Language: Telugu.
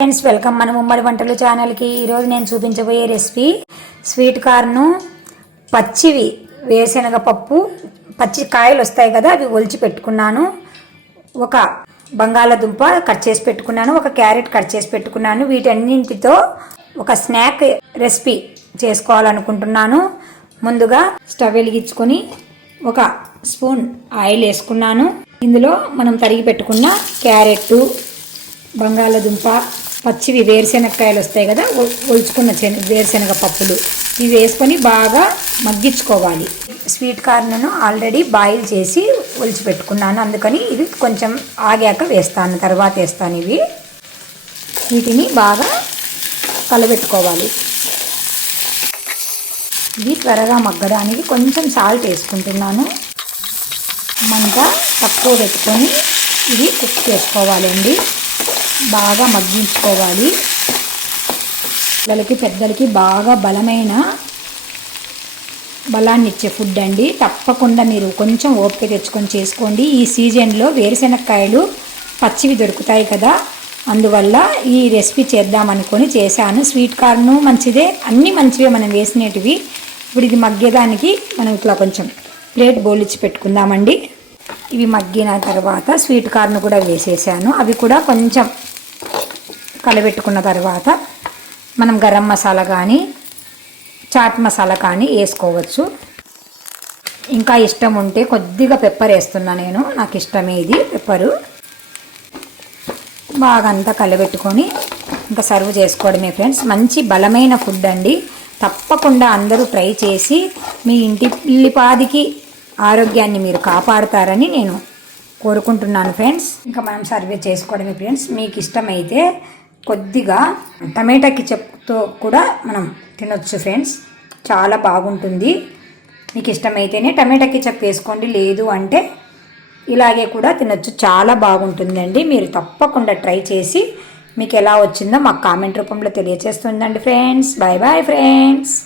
ఫ్రెండ్స్ వెల్కమ్ మన ఉమ్మడి వంటలు ఛానల్కి. ఈరోజు నేను చూపించబోయే రెసిపీ స్వీట్ కార్న్ పచ్చివి వేరుశనగ పప్పు పచ్చి కాయలు వస్తాయి కదా, అవి ఒలిచి పెట్టుకున్నాను. ఒక బంగాళదుంప కట్ చేసి పెట్టుకున్నాను, ఒక క్యారెట్ కట్ చేసి పెట్టుకున్నాను. వీటన్నింటితో ఒక స్నాక్ రెసిపీ చేసుకోవాలనుకుంటున్నాను. ముందుగా స్టవ్ వెలిగించుకొని ఒక స్పూన్ ఆయిల్ వేసుకున్నాను. ఇందులో మనం తరిగి పెట్టుకున్న క్యారెట్, బంగాళదుంప, పచ్చివి వేరుశనగకాయలు వస్తాయి కదా, ఒలుచుకున్న వేరుశనగ పప్పులు ఇవి వేసుకొని బాగా మగ్గించుకోవాలి. స్వీట్ కార్న్ను ఆల్రెడీ బాయిల్ చేసి ఒలిచి పెట్టుకున్నాను, అందుకని ఇది కొంచెం ఆగాక వేస్తాను, తర్వాత వేస్తాను. వీటిని బాగా కలబెట్టుకోవాలి. ఇవి త్వరగా మగ్గడానికి కొంచెం సాల్ట్ వేసుకుంటున్నాను. మంట తక్కువ పెట్టుకొని ఇది కుక్ చేసుకోవాలండి, బాగా మగ్గించుకోవాలి. పిల్లలకి పెద్దలకి బాగా బలాన్ని ఇచ్చే ఫుడ్ అండి. తప్పకుండా మీరు కొంచెం ఓపిక తెచ్చుకొని చేసుకోండి. ఈ సీజన్లో వేరుశనగకాయలు పచ్చివి దొరుకుతాయి కదా, అందువల్ల ఈ రెసిపీ చేద్దామనుకొని చేశాను. స్వీట్ కార్న్ మంచిదే, అన్నీ మంచివే మనం వేసినవి. ఇప్పుడు ఇది మగ్గేదానికి మనం ఇట్లా కొంచెం ప్లేట్ బోలిచ్చి పెట్టుకుందామండి. ఇవి మగ్గిన తర్వాత స్వీట్ కార్న్ కూడా వేసేసాను. అవి కూడా కొంచెం కలబెట్టుకున్న తర్వాత మనం గరం మసాలా కానీ చాట్ మసాలా కానీ వేసుకోవచ్చు. ఇంకా ఇష్టం ఉంటే కొద్దిగా పెప్పర్ వేస్తున్నా నేను, నాకు ఇష్టమే ఇది పెప్పరు. బాగా అంతా కలబెట్టుకొని ఇంకా సర్వ్ చేసుకోవడమే ఫ్రెండ్స్. మంచి బలమైన ఫుడ్ అండి, తప్పకుండా అందరూ ట్రై చేసి మీ ఇంటి ఇల్లిపాదికి ఆరోగ్యాన్ని మీరు కాపాడుతారని నేను కోరుకుంటున్నాను ఫ్రెండ్స్. ఇంకా మనం సర్వ్ చేసుకోవడమే ఫ్రెండ్స్. మీకు ఇష్టమైతే కొద్దిగా టమాటా కెచప్తో కూడా మనం తినొచ్చు ఫ్రెండ్స్, చాలా బాగుంటుంది. మీకు ఇష్టమైతేనే టమాటా కెచప్ వేసుకోండి, లేదు అంటే ఇలాగే కూడా తినొచ్చు, చాలా బాగుంటుందండి. మీరు తప్పకుండా ట్రై చేసి మీకు ఎలా వచ్చిందో మాకు కామెంట్ రూపంలో తెలియజేస్తుందండి ఫ్రెండ్స్. Bye bye friends.